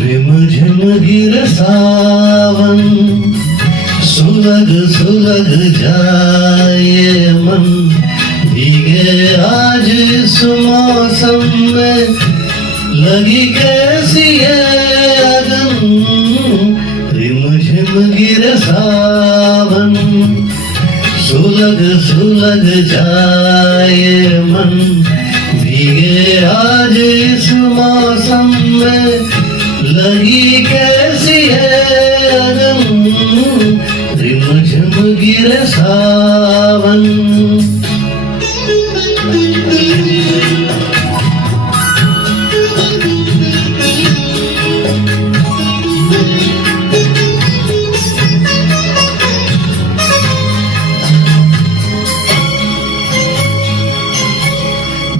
रिमझिम गिर सावन, सुलग सुलग जाए मन, भीगे आज इस मौसम में, लगी कैसी है अगन। रिमझिम गिर सावन, सुलग सुलग जाए मन, भीगे आज इस मौसम में, लगी कैसी है अगन। रिमझिम गिरे सावन।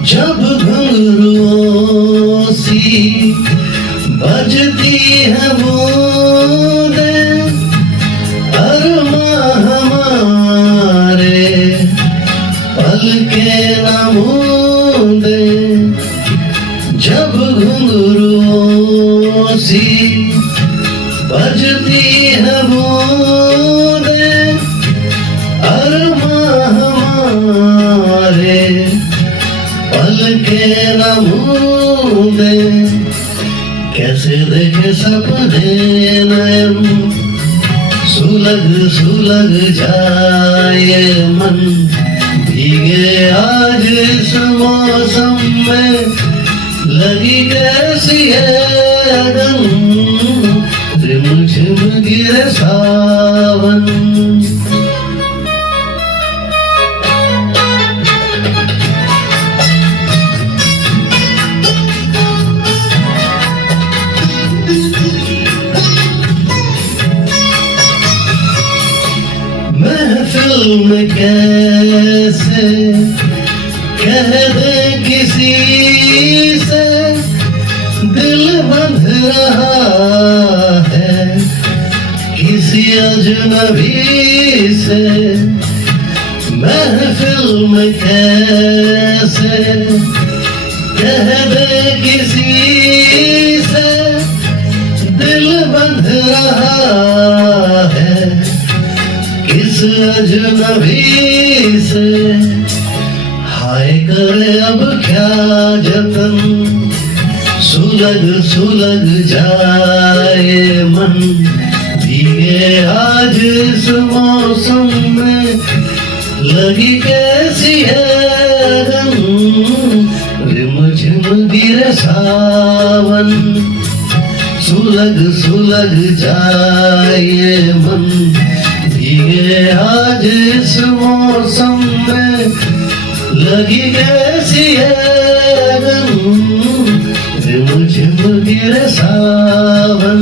जब घुंघरुओं सी बजती है बूंदें, अरमां हमारे पलके न मूंदे। जब घुंघरुओं सी बजती है बूंदें, अरमां हमारे पलके न मूंदे। कैसे देखे सपने नयन, सुलग सुलग जाए मन, भीगे आज इस मौसम में, लगी कैसी है अगन। रिमझिम गिरे सावन। महफिल में कैसे कह दे किसी से, दिल बंध रहा है किसी अजनबी से। महफिल में कैसे कह दे किसी से, दिल बंध रहा है किस अजनबी से। हाय करे अब क्या जतन, सुलग सुलग जाए मन, भीगे आज इस मौसम में, लगी कैसी है अगन। रिमझिम गिरे सावन, सुलग सुलग जाए मन, भीगे आज इस मौसम में, लगी कैसी है अगन। रिमझिम गिरे सावन।